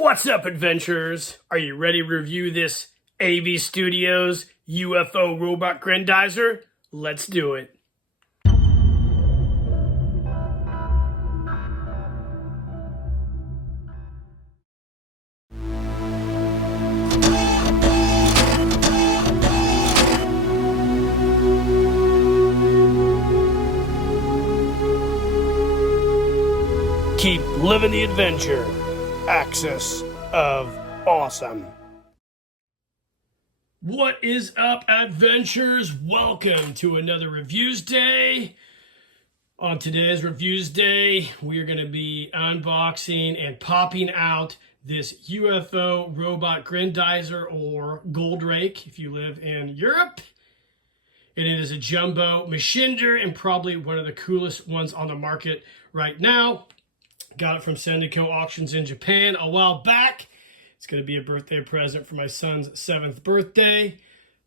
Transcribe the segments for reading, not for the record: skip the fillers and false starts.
What's up, adventurers? Are you ready to review this AV Studios UFO robot Grendizer? Let's do it. Keep living the adventure. Axis of Awesome. What is up, adventurers? Welcome to another Reviews Day. On today's Reviews Day, we are going to be unboxing and popping out this UFO robot Grendizer, or Goldrak if you live in Europe. And it is a jumbo Machinder and probably one of the coolest ones on the market right now. Got it from Sendico Auctions in Japan a while back. It's going to be a birthday present for my son's 7th birthday.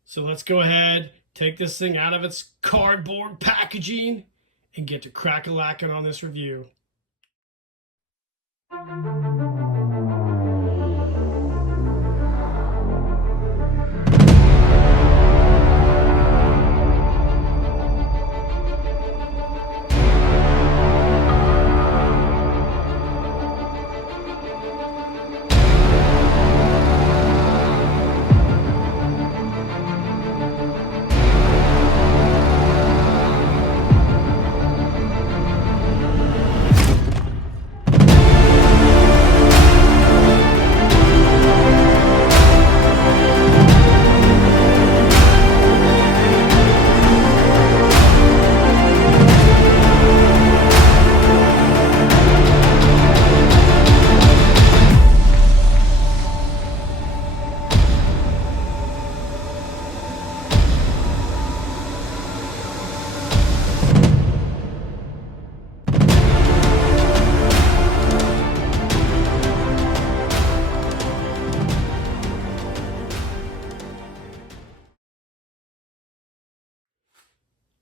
So let's go ahead, take this thing out of its cardboard packaging and get to crack-a-lacking on this review.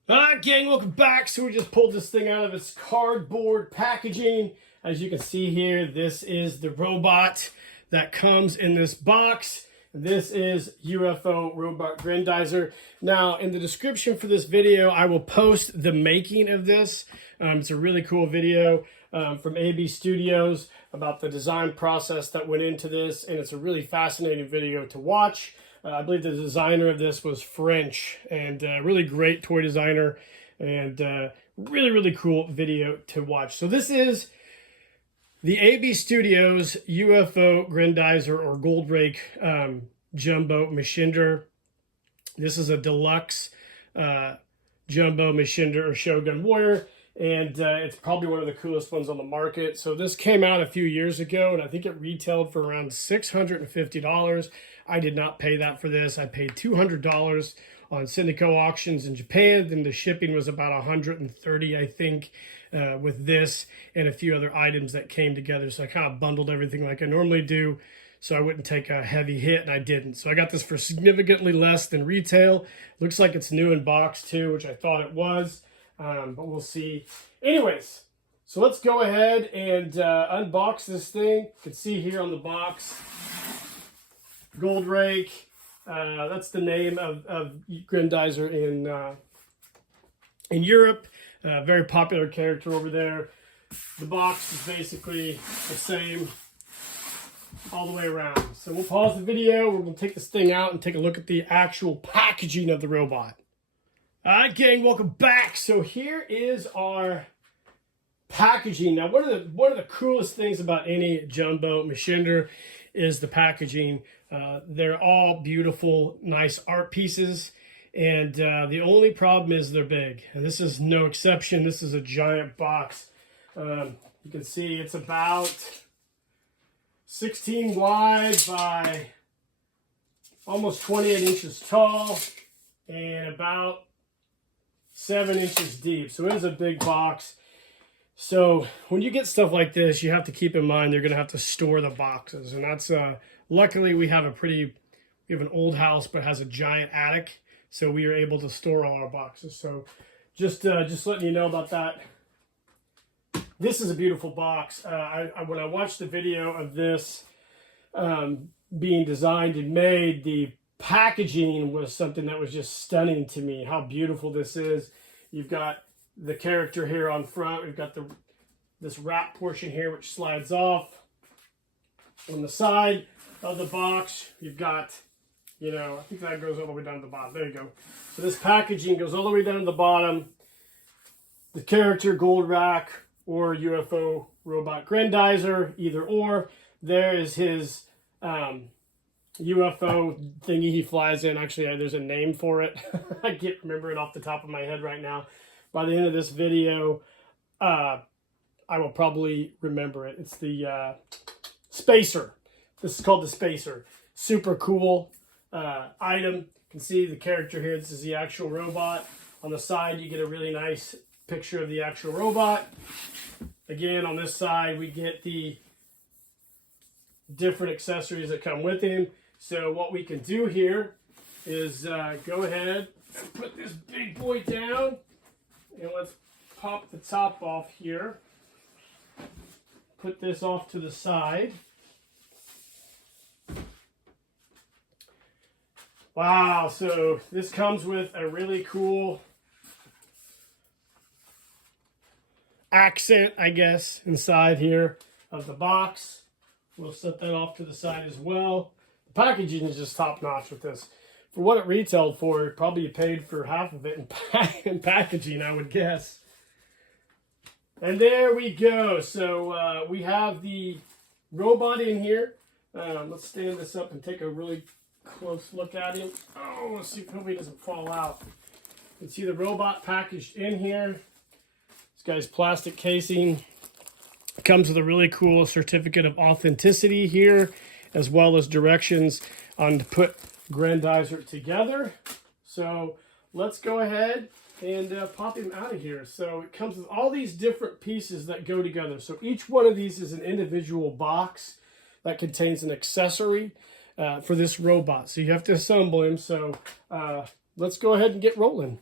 Alright, gang, welcome back. So we just pulled this thing out of its cardboard packaging. As you can see here, this is the robot that comes in this box. This is UFO robot Grendizer. Now, in the description for this video, I will post the making of this. It's a really cool video from AV Studios about the design process that went into this, and it's a really fascinating video to watch. I believe the designer of this was French, and really great toy designer, and really, really cool video to watch. So this is the AV Studios UFO Grendizer, or Goldrak Jumbo Machinder. This is a deluxe Jumbo Machinder or Shogun Warrior, and it's probably one of the coolest ones on the market. So this came out a few years ago, and I think it retailed for around $650. I did not pay that for this. I paid $200 on Sendico Auctions in Japan. Then the shipping was about $130, I think, with this and a few other items that came together. So I kind of bundled everything like I normally do, so I wouldn't take a heavy hit, and I didn't. So I got this for significantly less than retail. Looks like it's new in box too, which I thought it was, but we'll see. Anyways, so let's go ahead and unbox this thing. You can see here on the box, Goldrak. That's the name of Grendizer in Europe. Very popular character over there. The box is basically the same all the way around. So we'll pause the video. We're going to take this thing out and take a look at the actual packaging of the robot. All right, gang, welcome back. So here is our packaging. Now, one of the coolest things about any jumbo Machinder is the packaging. They're all beautiful, nice art pieces, and the only problem is they're big, and this is no exception. This is a giant box. You can see it's about 16 wide by almost 28 inches tall and about 7 inches deep. So it is a big box. So when you get stuff like this, you have to keep in mind they're going to have to store the boxes, and that's luckily we have an old house, but it has a giant attic, so we are able to store all our boxes. So just letting you know about that. This is a beautiful box. When I watched the video of this, being designed and made, the packaging was something that was just stunning to me. How beautiful this is. You've got the character here on front. We've got this wrap portion here which slides off. On the side of the box, you've got, you know, I think that goes all the way down to the bottom. There you go. So this packaging goes all the way down to the bottom. The character Goldrak or UFO robot Grendizer, either or. There is his UFO thingy he flies in. Actually, there's a name for it. I can't remember it off the top of my head right now. By the end of this video, I will probably remember it. It's the Spacer. This is called the Spacer. Super cool item. You can see the character here. This is the actual robot. On the side, you get a really nice picture of the actual robot. Again, on this side, we get the different accessories that come with him. So what we can do here is go ahead and put this big boy down. And let's pop the top off here. Put this off to the side. Wow, so this comes with a really cool accent, I guess, inside here of the box. We'll set that off to the side as well. The packaging is just top notch with this. For what it retailed for, probably paid for half of it in packaging, I would guess. And there we go. So we have the robot in here. Let's stand this up and take a really close look at him. Oh, let's see if he doesn't fall out. You can see the robot packaged in here. This guy's plastic casing. It comes with a really cool certificate of authenticity here, as well as directions on to put Grendizer together. So let's go ahead and pop him out of here. So it comes with all these different pieces that go together. So each one of these is an individual box that contains an accessory for this robot. So you have to assemble him. So let's go ahead and get rolling.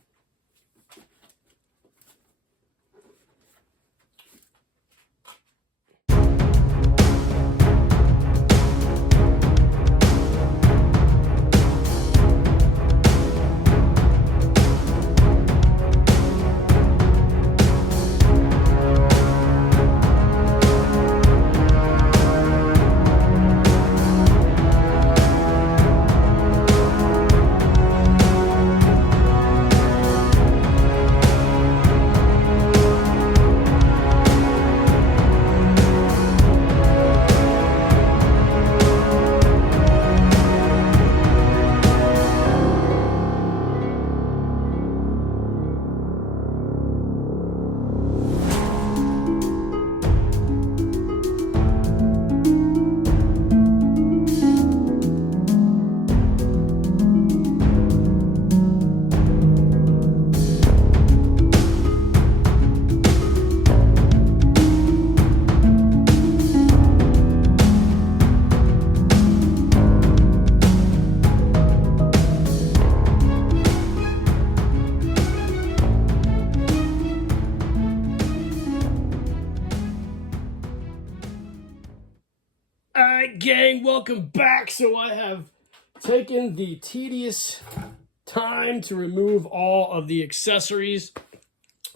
Gang, welcome back. So I have taken the tedious time to remove all of the accessories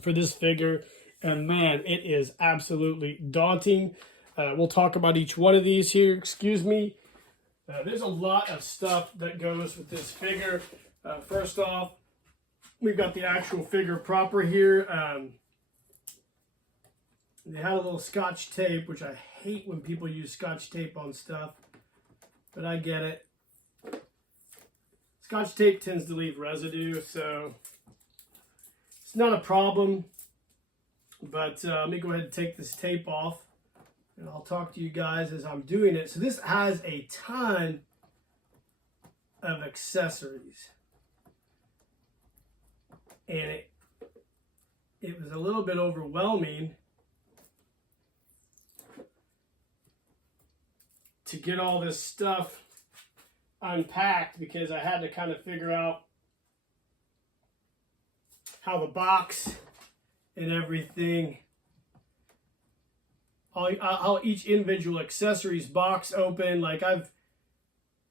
for this figure, and man, it is absolutely daunting. We'll talk about each one of these here. Excuse me. There's a lot of stuff that goes with this figure. First off, we've got the actual figure proper here. They had a little scotch tape, which I hate when people use scotch tape on stuff, but I get it. Scotch tape tends to leave residue, so it's not a problem. But let me go ahead and take this tape off, and I'll talk to you guys as I'm doing it. So this has a ton of accessories, and it was a little bit overwhelming to get all this stuff unpacked, because I had to kind of figure out how the box and everything how each individual accessories box open. Like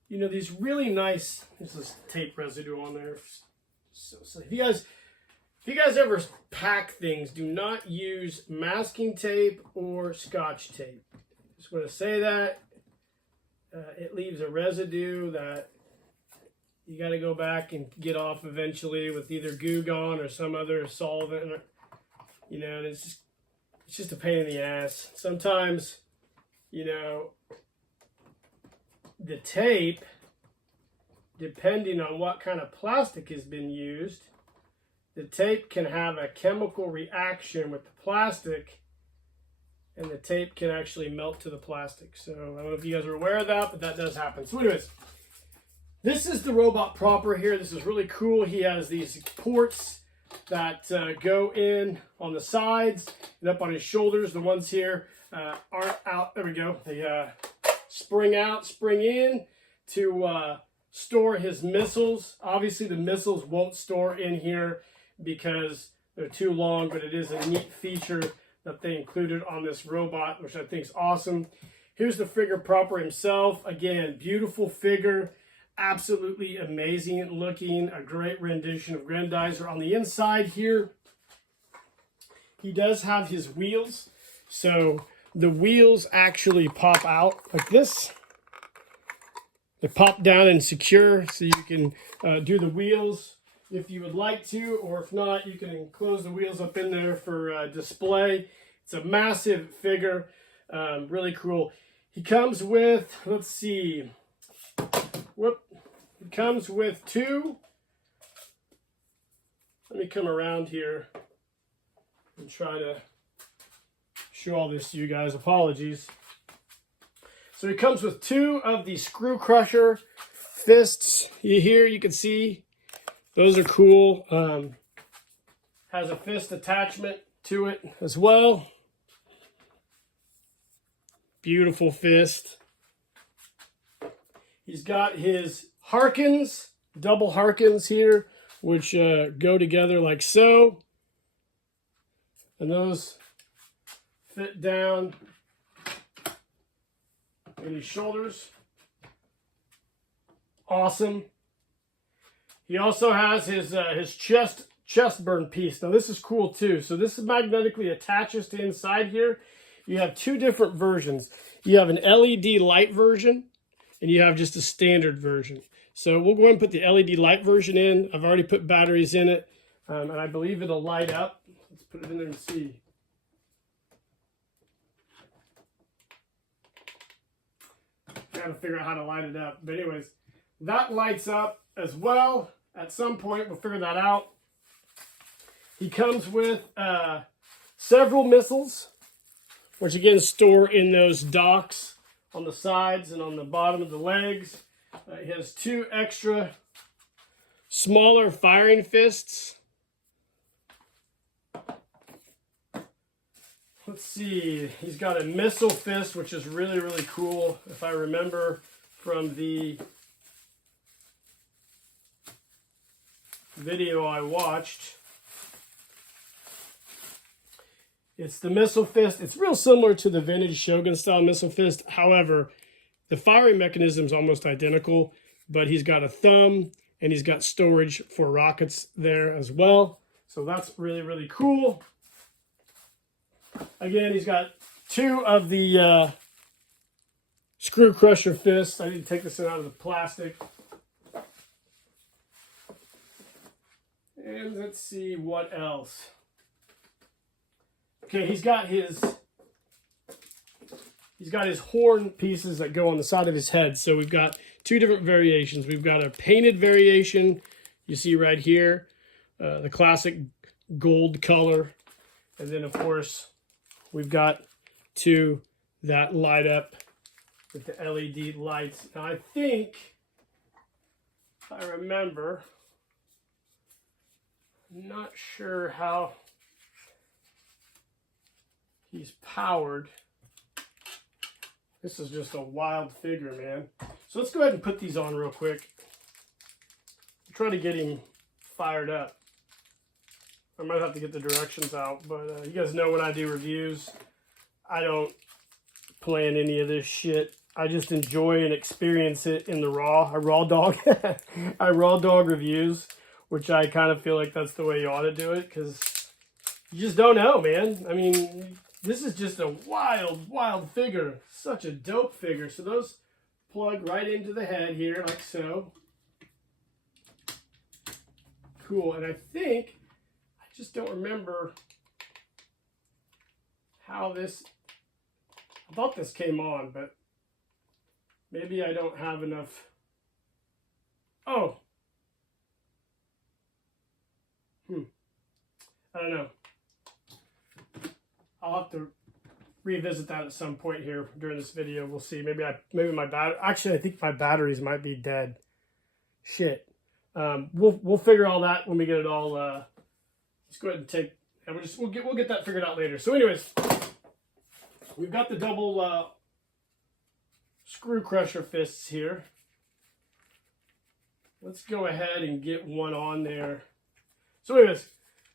you know, these really nice, there's this tape residue on there. So if you guys ever pack things, do not use masking tape or Scotch tape. Just want to say that. It leaves a residue that you got to go back and get off eventually with either Goo Gone or some other solvent. You know, and it's just a pain in the ass. Sometimes, you know, the tape, depending on what kind of plastic has been used, the tape can have a chemical reaction with the plastic, and the tape can actually melt to the plastic. So I don't know if you guys are aware of that, but that does happen. So anyways, this is the robot proper here. This is really cool. He has these ports that go in on the sides and up on his shoulders. The ones here aren't out. There we go. They spring out, spring in to store his missiles. Obviously, the missiles won't store in here because they're too long, but it is a neat feature that they included on this robot, which I think is awesome. Here's the figure proper himself. Again, beautiful figure. Absolutely amazing looking. A great rendition of Grendizer. On the inside here, he does have his wheels. So the wheels actually pop out like this. They pop down and secure, so you can do the wheels if you would like to, or if not, you can close the wheels up in there for display. It's a massive figure, really cool. He comes with, let's see, he comes with two. Let me come around here and try to show all this to you guys. Apologies. So he comes with two of the screw crusher fists. Here you can see those are cool. Has a fist attachment to it as well. Beautiful fist. He's got his Harkins, double Harkins here, which go together like so. And those fit down in his shoulders. Awesome. He also has his chest burn piece. Now this is cool too. So this magnetically attaches to inside here. You have two different versions. You have an LED light version, and you have just a standard version. So we'll go ahead and put the LED light version in. I've already put batteries in it, and I believe it'll light up. Let's put it in there and see. Got to figure out how to light it up. But anyways, that lights up as well. At some point, we'll figure that out. He comes with several missiles, which again store in those docks on the sides and on the bottom of the legs. He has two extra smaller firing fists. Let's see, he's got a missile fist, which is really, really cool. If I remember from the video I watched, it's the missile fist. It's real similar to the vintage Shogun style missile fist. However, the firing mechanism is almost identical, but he's got a thumb and he's got storage for rockets there as well. So that's really, really cool. Again, he's got two of the screw crusher fists. I need to take this out of the plastic. And let's see what else. Okay, he's got his horn pieces that go on the side of his head. So we've got two different variations. We've got a painted variation, you see right here, the classic gold color. And then, of course, we've got two that light up with the LED lights. Now, I think, if I remember, I'm not sure how he's powered. This is just a wild figure, man. So let's go ahead and put these on real quick. Try to get him fired up. I might have to get the directions out, but you guys know when I do reviews, I don't playing any of this shit. I just enjoy and experience it in the raw. I raw dog. I raw dog reviews, which I kind of feel like that's the way you ought to do it, because you just don't know, man. I mean, this is just a wild, wild figure. Such a dope figure. So those plug right into the head here, like so. Cool. And I think, I just don't remember how this, I thought this came on, but maybe I don't have enough. Oh. I don't know. I'll have to revisit that at some point here during this video. We'll see. Maybe my battery. Actually, I think my batteries might be dead. Shit. We'll figure all that when we get it all. Let's go ahead and take. And we'll get that figured out later. So, anyways, we've got the double screw crusher fists here. Let's go ahead and get one on there. So, anyways,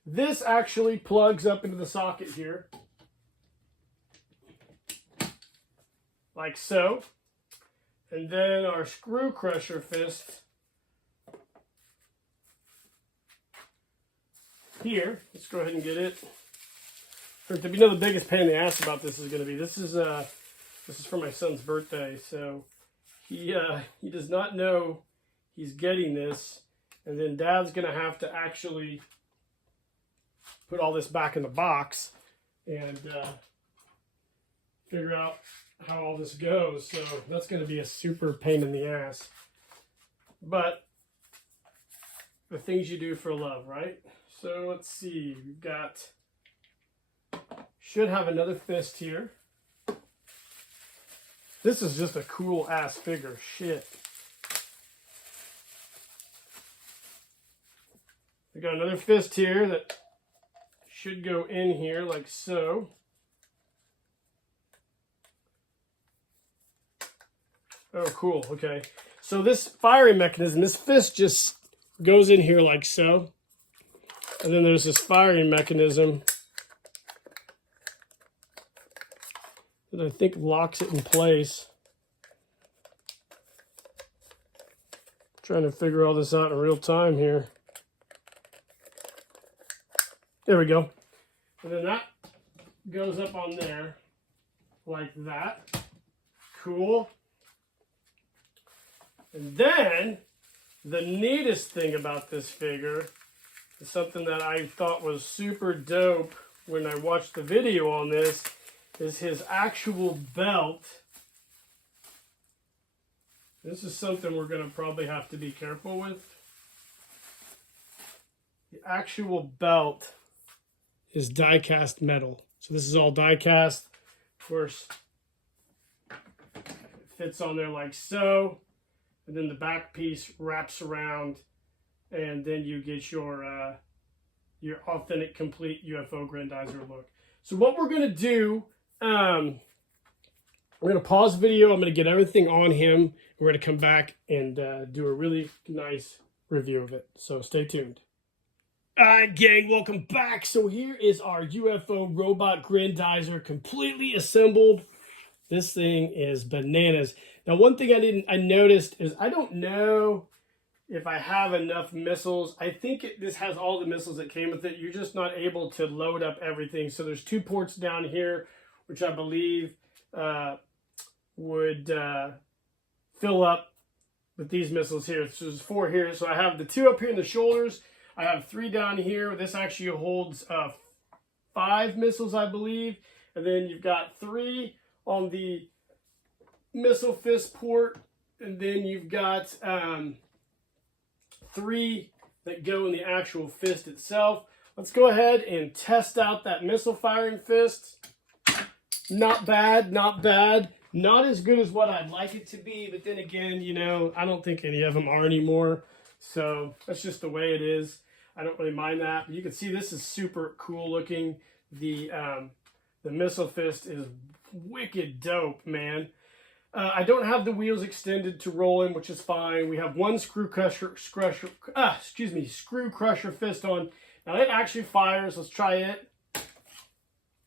this actually plugs up into the socket here, like so. And then our screw crusher fist here. Let's go ahead and get it. You know, the biggest pain in the ass about this is going to be, this is for my son's birthday, so he does not know he's getting this, and then Dad's going to have to actually put all this back in the box and figure out how all this goes. So that's going to be a super pain in the ass. But the things you do for love, right? So let's see. We've got, should have another fist here. This is just a cool ass figure. Shit. We got another fist here that should go in here like so. Oh, cool. Okay. So this firing mechanism, this fist just goes in here like so. And then there's this firing mechanism that I think locks it in place. Trying to figure all this out in real time here. There we go. And then that goes up on there like that. Cool. And then the neatest thing about this figure is something that I thought was super dope when I watched the video on this, is his actual belt. This is something we're going to probably have to be careful with. The actual belt is die-cast metal. So this is all die-cast. Of course, it fits on there like so. And then the back piece wraps around, and then you get your authentic, complete UFO Grendizer look. So what we're going to do, we're going to pause the video. I'm going to get everything on him. We're going to come back and do a really nice review of it. So stay tuned. Alright, gang, welcome back. So here is our UFO robot Grendizer, completely assembled. This thing is bananas. Now, one thing I noticed is I don't know if I have enough missiles. I think this has all the missiles that came with it. You're just not able to load up everything. So there's 2 ports down here, which I believe would fill up with these missiles here. So there's 4 here. So I have the 2 up here in the shoulders. I have 3 down here. This actually holds 5 missiles, I believe. And then you've got 3 on the missile fist port. And then you've got 3 that go in the actual fist itself. Let's go ahead and test out that missile firing fist. Not bad, not bad. Not as good as what I'd like it to be. But then again, you know, I don't think any of them are anymore. So that's just the way it is. I don't really mind that. But you can see this is super cool looking. The missile fist is wicked dope, man. I don't have the wheels extended to roll in, which is fine. We have 1 screw crusher fist on. Now it actually fires. Let's try it.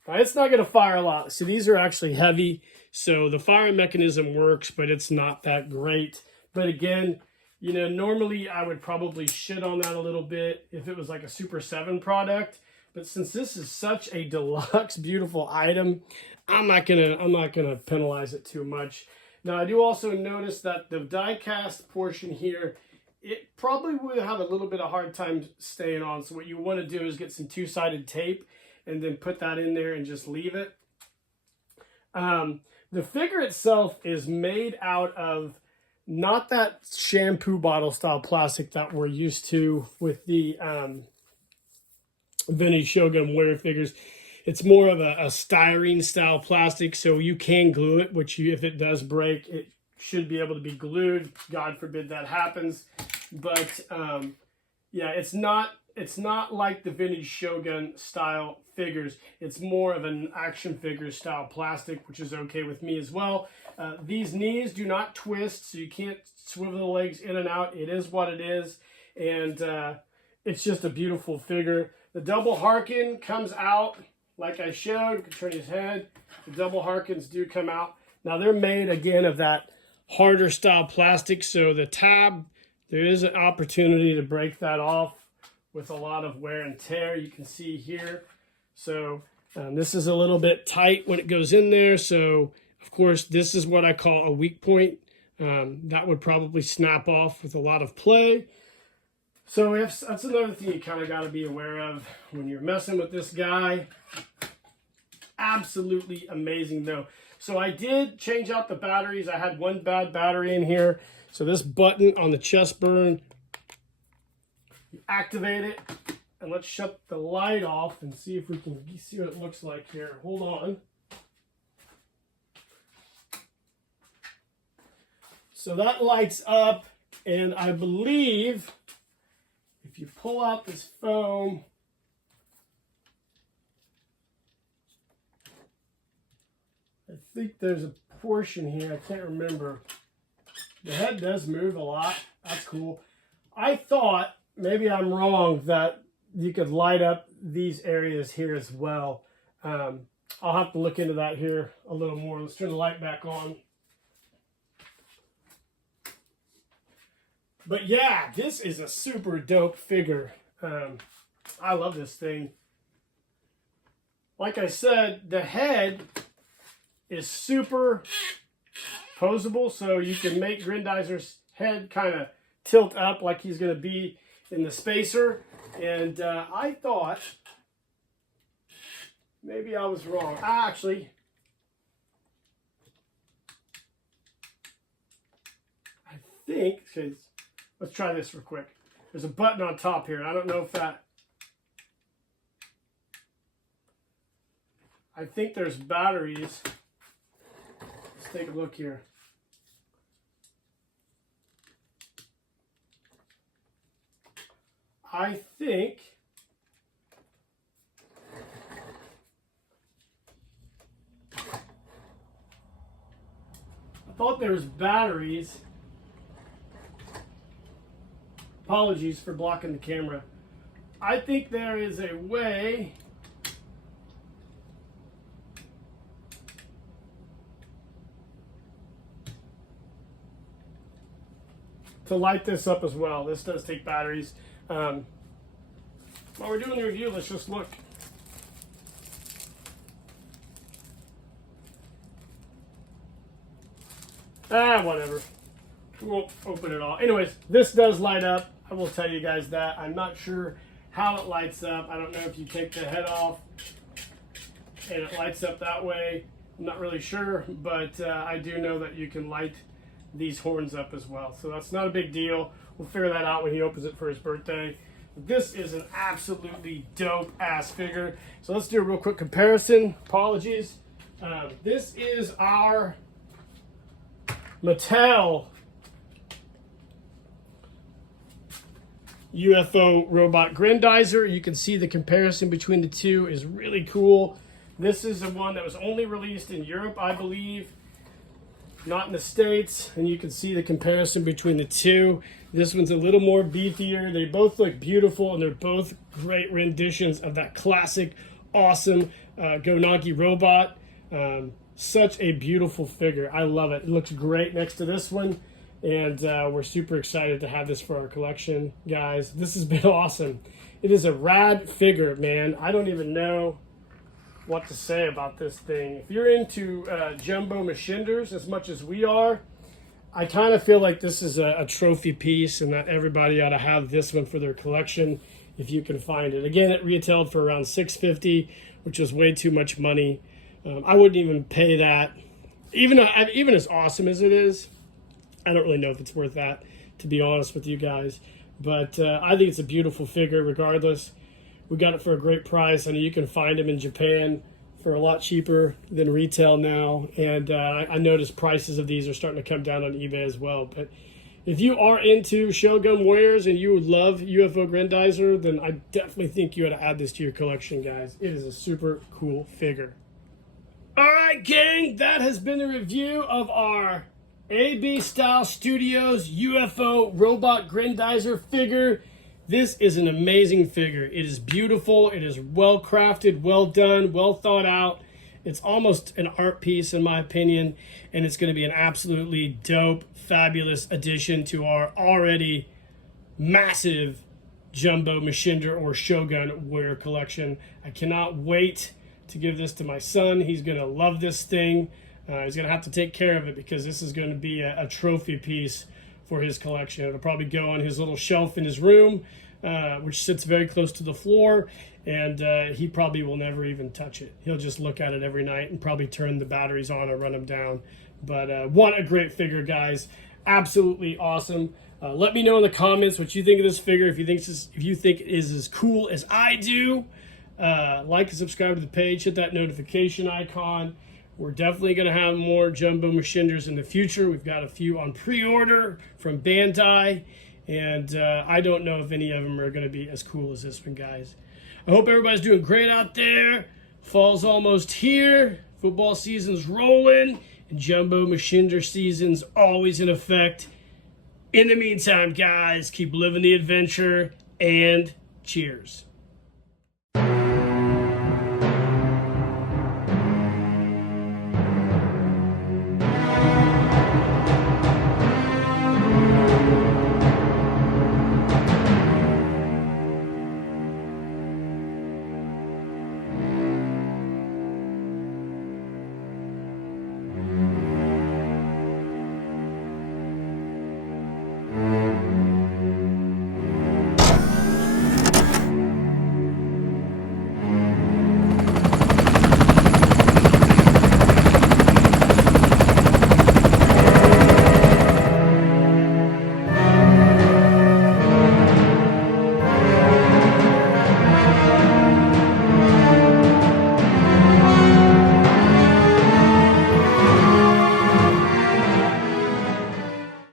Now it's not going to fire a lot. See, these are actually heavy. So the firing mechanism works, but it's not that great. But again, you know, normally I would probably shit on that a little bit if it was like a Super 7 product. But since this is such a deluxe, beautiful item, I'm not gonna penalize it too much. Now I do also notice that the die cast portion here, it probably would have a little bit of hard time staying on. So what you want to do is get some two-sided tape and then put that in there and just leave it. The figure itself is made out of not that shampoo bottle style plastic that we're used to with the vintage Shogun warrior figures. It's more of a styrene style plastic, so you can glue it, which if it does break, it should be able to be glued. God forbid that happens. But yeah, it's not like the vintage Shogun style figures. It's more of an action figure style plastic, which is okay with me as well. These knees do not twist, so you can't swivel the legs in and out. It is what it is, and it's just a beautiful figure. The double Harkin comes out like I showed. You can turn his head. The double Harkins do come out. Now they're made again of that harder style plastic, so the tab, there is an opportunity to break that off with a lot of wear and tear. You can see here. So this is a little bit tight when it goes in there. So of course, this is what I call a weak point. That would probably snap off with a lot of play. So that's another thing you kind of got to be aware of when you're messing with this guy. Absolutely amazing though. So I did change out the batteries. I had one bad battery in here. So this button on the chest burn, you activate it, and let's shut the light off and see if we can see what it looks like here. Hold on. So that lights up, and I believe if you pull out this foam, I think there's a portion here, I can't remember. The head does move a lot. That's cool. I thought, maybe I'm wrong, that you could light up these areas here as well. I'll have to look into that here a little more. Let's turn the light back on. But yeah, this is a super dope figure. I love this thing. Like I said, the head is super posable, so you can make Grendizer's head kind of tilt up like he's going to be in the spacer. And I thought maybe I was wrong. Actually, I think, because let's try this real quick. There's a button on top here, and I don't know if that, I think there's batteries. Let's take a look here. I think I thought there was batteries. Apologies for blocking the camera. I think there is a way to light this up as well. This does take batteries. While we're doing the review, let's just look. Whatever. We won't open it all. Anyways, this does light up. I will tell you guys that. I'm not sure how it lights up. I don't know if you take the head off and it lights up that way. I'm not really sure, but I do know that you can light these horns up as well. So that's not a big deal. We'll figure that out when he opens it for his birthday. This is an absolutely dope ass figure. So let's do a real quick comparison. Apologies. This is our Mattel UFO robot Grendizer. You can see the comparison between the two is really cool. This is the one that was only released in Europe, I believe, not in the States, and you can see the comparison between the two. This one's a little more beefier. They both look beautiful, and they're both great renditions of that classic, awesome Go Nagi robot. Such a beautiful figure. I love it. It looks great next to this one. And we're super excited to have this for our collection, guys. This has been awesome. It is a rad figure, man. I don't even know what to say about this thing. If you're into jumbo Machinders as much as we are, I kind of feel like this is a trophy piece and that everybody ought to have this one for their collection if you can find it. Again, it retailed for around $650, which was way too much money. I wouldn't even pay that. Even as awesome as it is, I don't really know if it's worth that, to be honest with you guys. But I think it's a beautiful figure regardless. We got it for a great price. I know you can find them in Japan for a lot cheaper than retail now. And I noticed prices of these are starting to come down on eBay as well. But if you are into Shogun wares and you love UFO Grendizer, then I definitely think you ought to add this to your collection, guys. It is a super cool figure. All right, gang, that has been a review of our AB Style Studios UFO Robot Grendizer figure. This is an amazing figure. It is beautiful. It is well crafted, well done, well thought out. It's almost an art piece in my opinion, and it's going to be an absolutely dope, fabulous addition to our already massive jumbo Machinder or Shogun wear collection. I cannot wait to give this to my son. He's going to love this thing. He's going to have to take care of it because this is going to be a trophy piece for his collection. It'll probably go on his little shelf in his room, which sits very close to the floor, and he probably will never even touch it. He'll just look at it every night and probably turn the batteries on or run them down. But what a great figure, guys. Absolutely awesome. Let me know in the comments what you think of this figure. If you think it is as cool as I do, like and subscribe to the page. Hit that notification icon. We're definitely going to have more jumbo Machinders in the future. We've got a few on pre-order from Bandai, and I don't know if any of them are going to be as cool as this one, guys. I hope everybody's doing great out there. Fall's almost here. Football season's rolling, and jumbo Machinder season's always in effect. In the meantime, guys, keep living the adventure, and cheers.